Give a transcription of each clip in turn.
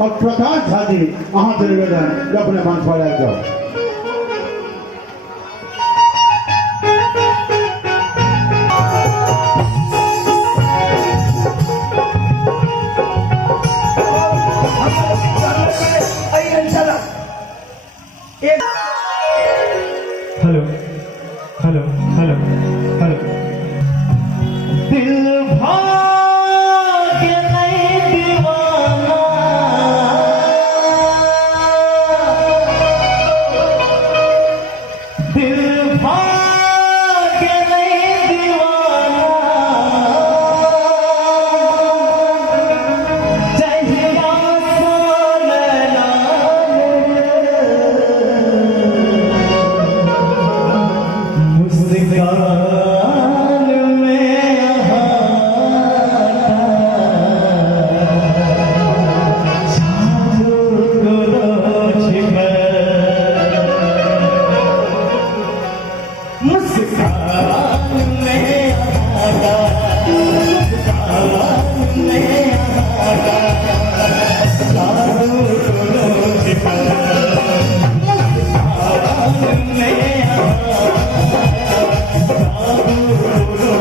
और प्रकाश झा जी अहाँ से निवेदन अपने मंच पर आबि जाओ। हेलो हेलो हेलो हेलो दिल भाग्य नहीं दीवाना दिल भाग्य नहीं दीवाना चाहिए सोना मुस्कान में जादू करो छिपे मुस्कान में जादू करो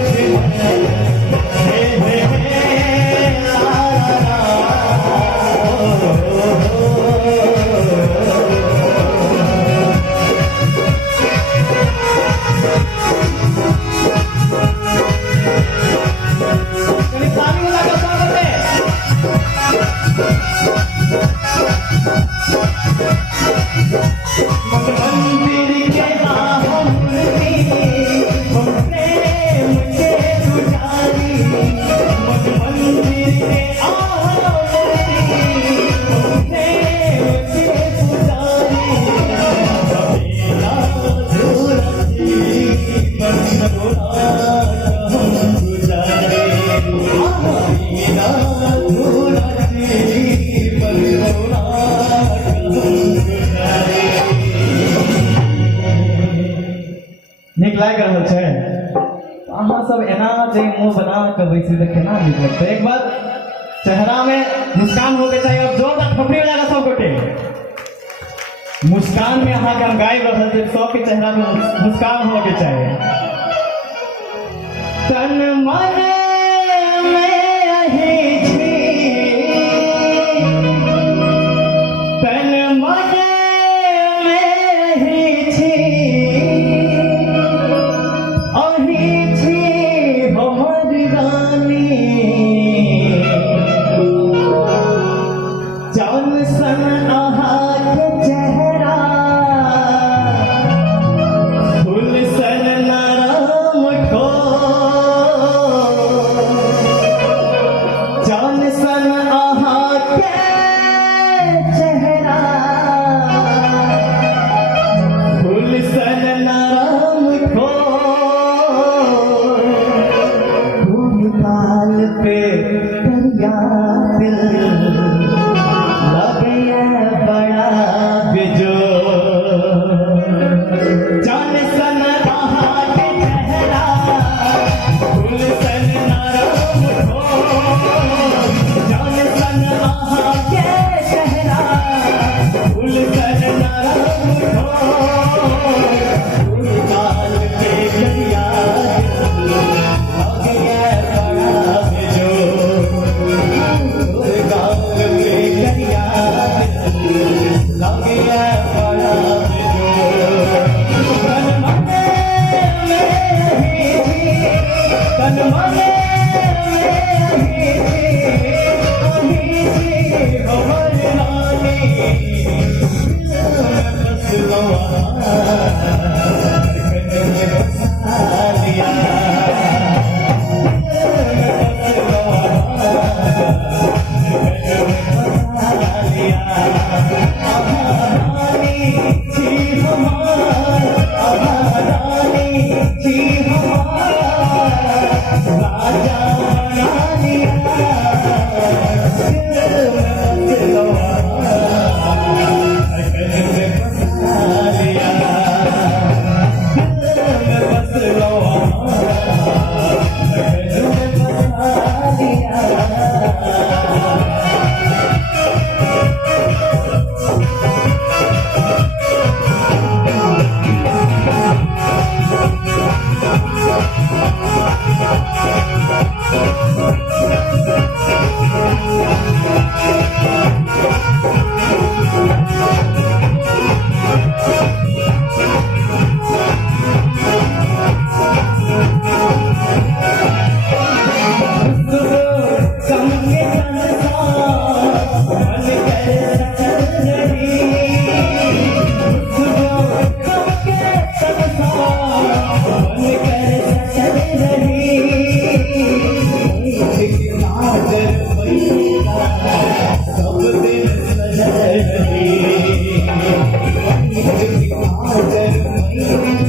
छिपे नीक लाग रहल छै अहाँ सब एना जे मुंह बना के बैसी त केना नीक लगतै। एक बार चेहरा में मुस्कान होके चाहिए। अब जोरदार ठोकरी लगा सब गोटे मुस्कान में अहाँ के हम गाय रहल छै सबके चेहरा में मुस्कान होके चाहिए। तन मन में यही छी तन मन में यही छी के